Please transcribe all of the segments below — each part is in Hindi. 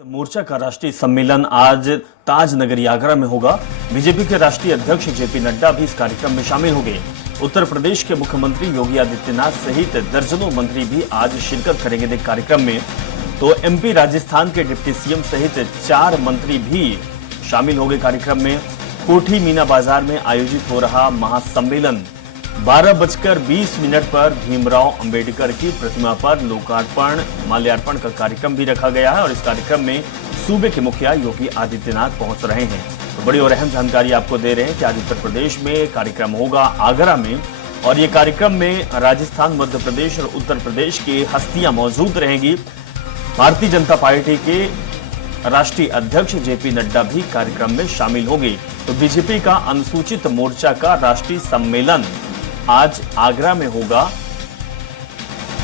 मोर्चा का राष्ट्रीय सम्मेलन आज ताज नगरी आगरा में होगा। बीजेपी के राष्ट्रीय अध्यक्ष जेपी नड्डा भी इस कार्यक्रम में शामिल होंगे। उत्तर प्रदेश के मुख्यमंत्री योगी आदित्यनाथ सहित दर्जनों मंत्री भी आज शिरकत करेंगे कार्यक्रम में। तो एमपी राजस्थान के डिप्टी सीएम सहित 4 मंत्री भी शामिल होंगे कार्यक्रम में। कोठी मीना बाजार में आयोजित हो रहा महासम्मेलन 12:20 पर भीमराव अंबेडकर की प्रतिमा पर लोकार्पण माल्यार्पण का कार्यक्रम भी रखा गया है और इस कार्यक्रम में सूबे के मुखिया योगी आदित्यनाथ पहुंच रहे हैं। तो बड़ी और अहम जानकारी आपको दे रहे हैं कि आज उत्तर प्रदेश में कार्यक्रम होगा आगरा में, और ये कार्यक्रम में राजस्थान, मध्य प्रदेश और उत्तर प्रदेश की हस्तियां मौजूद रहेंगी। भारतीय जनता पार्टी के राष्ट्रीय अध्यक्ष जेपी नड्डा भी कार्यक्रम में शामिल होंगे। तो बीजेपी का अनुसूचित मोर्चा का राष्ट्रीय सम्मेलन आज आगरा में होगा।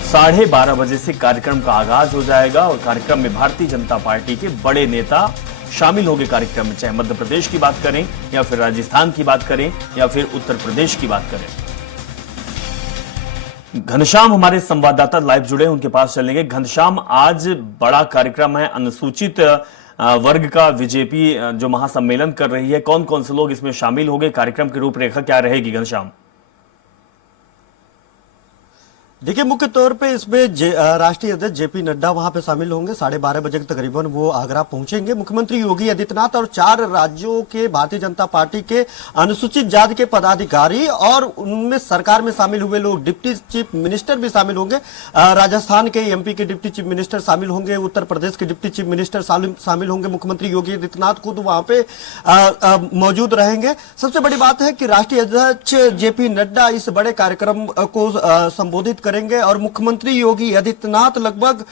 12:30 बजे से कार्यक्रम का आगाज हो जाएगा और कार्यक्रम में भारतीय जनता पार्टी के बड़े नेता शामिल होंगे कार्यक्रम में, चाहे मध्य प्रदेश की बात करें या फिर राजस्थान की बात करें या फिर उत्तर प्रदेश की बात करें। घनश्याम हमारे संवाददाता लाइव जुड़े हैं, उनके पास चलेंगे। घनश्याम, आज बड़ा कार्यक्रम है, अनुसूचित वर्ग का बीजेपी जो महासम्मेलन कर रही है, कौन कौन से लोग इसमें शामिल होंगे, कार्यक्रम की रूपरेखा क्या रहेगी घनश्याम? देखिए, मुख्य तौर पे इसमें राष्ट्रीय अध्यक्ष जेपी नड्डा वहां पे शामिल होंगे। 12:30 बजे के तकरीबन वो आगरा पहुंचेंगे। मुख्यमंत्री योगी आदित्यनाथ और 4 राज्यों के भारतीय जनता पार्टी के अनुसूचित जाति के पदाधिकारी और उनमें सरकार में शामिल हुए लोग, डिप्टी चीफ मिनिस्टर भी शामिल होंगे। राजस्थान के एमपी के डिप्टी चीफ मिनिस्टर शामिल होंगे, उत्तर प्रदेश के डिप्टी चीफ मिनिस्टर शामिल होंगे। मुख्यमंत्री योगी आदित्यनाथ खुद वहां पे मौजूद रहेंगे। सबसे बड़ी बात है कि राष्ट्रीय अध्यक्ष जेपी नड्डा इस बड़े कार्यक्रम को संबोधित करेंगे और मुख्यमंत्री योगी आदित्यनाथ लगभग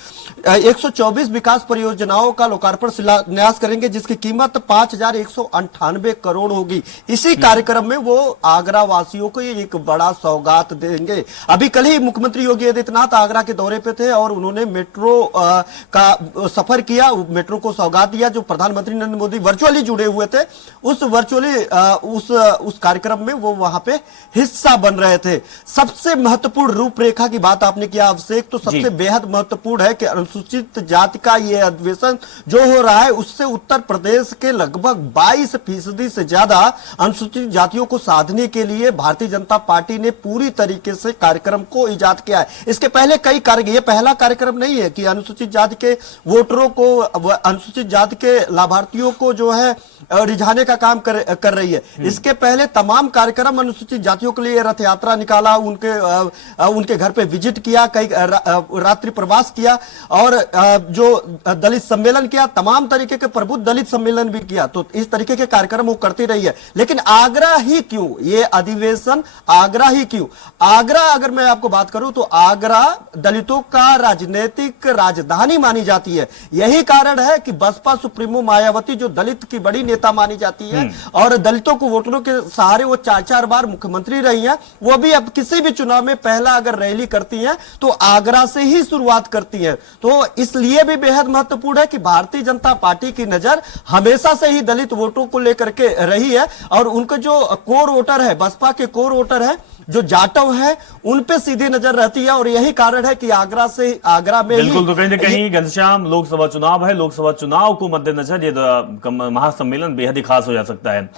124 विकास परियोजनाओं का लोकार्पण शिलान्यास करेंगे, जिसकी कीमत 5,198 करोड़ होगी। इसी कार्यक्रम में वो आगरा वासियों को एक बड़ा सौगात देंगे। अभी कल ही मुख्यमंत्री योगी आदित्यनाथ आगरा के दौरे पे थे और उन्होंने मेट्रो का सफर किया, मेट्रो को सौगात दिया। जो प्रधानमंत्री नरेंद्र मोदी वर्चुअली जुड़े हुए थे, उस कार्यक्रम में वो वहां पे हिस्सा बन रहे थे। सबसे महत्वपूर्ण रूपरेखा की बात आपने किया अभिषेक, तो सबसे बेहद महत्वपूर्ण है कि अनुसूचित जाति का यह अधिवेशन जो हो रहा है उससे उत्तर प्रदेश के लगभग 22% से ज्यादा अनुसूचित जातियों को साधने के लिए भारतीय जनता पार्टी ने पूरी तरीके से कार्यक्रम को इजाद किया है। इसके पहले कई कार्यक्रम, ये पहला कार्यक्रम नहीं है कि अनुसूचित जाति के वोटरों को, अनुसूचित जाति के लाभार्थियों को जो है रिझाने का काम कर रही है। इसके पहले तमाम कार्यक्रम अनुसूचित जातियों के लिए रथ यात्रा निकाला, उनके घर पे विजिट किया, कई रात्रि प्रवास किया और जो दलित सम्मेलन किया, तमाम तरीके के प्रबुद्ध दलित सम्मेलन भी किया। तो इस तरीके के कार्यक्रम वो करती रही है। लेकिन आगरा ही क्यों, ये अधिवेशन आगरा ही क्यों? आगरा, अगर मैं आपको बात करूं तो आगरा दलितों का राजनीतिक राजधानी मानी जाती है। यही कारण है कि बसपा सुप्रीमो मायावती, जो दलित की बड़ी नेता मानी जाती है और दलितों को वोटरों के सहारे वो 4-4 बार मुख्यमंत्री रही है, वो भी अब किसी भी चुनाव में पहला अगर रैली करती हैं तो आगरा से ही शुरुआत करती हैं। तो इसलिए भी बेहद महत्वपूर्ण है कि भारतीय जनता पार्टी की नजर हमेशा से ही दलित वोटों को लेकर के रही है और उनके जो कोर वोटर है, बसपा के कोर वोटर है, जो जाटव है, उन पे सीधी नजर रहती है और यही कारण है कि आगरा में बिल्कुल। तो कहीं ना कहीं घनश्याम, लोकसभा चुनाव है, लोकसभा चुनाव को मद्देनजर ये महासम्मेलन बेहद ही खास हो जा सकता है।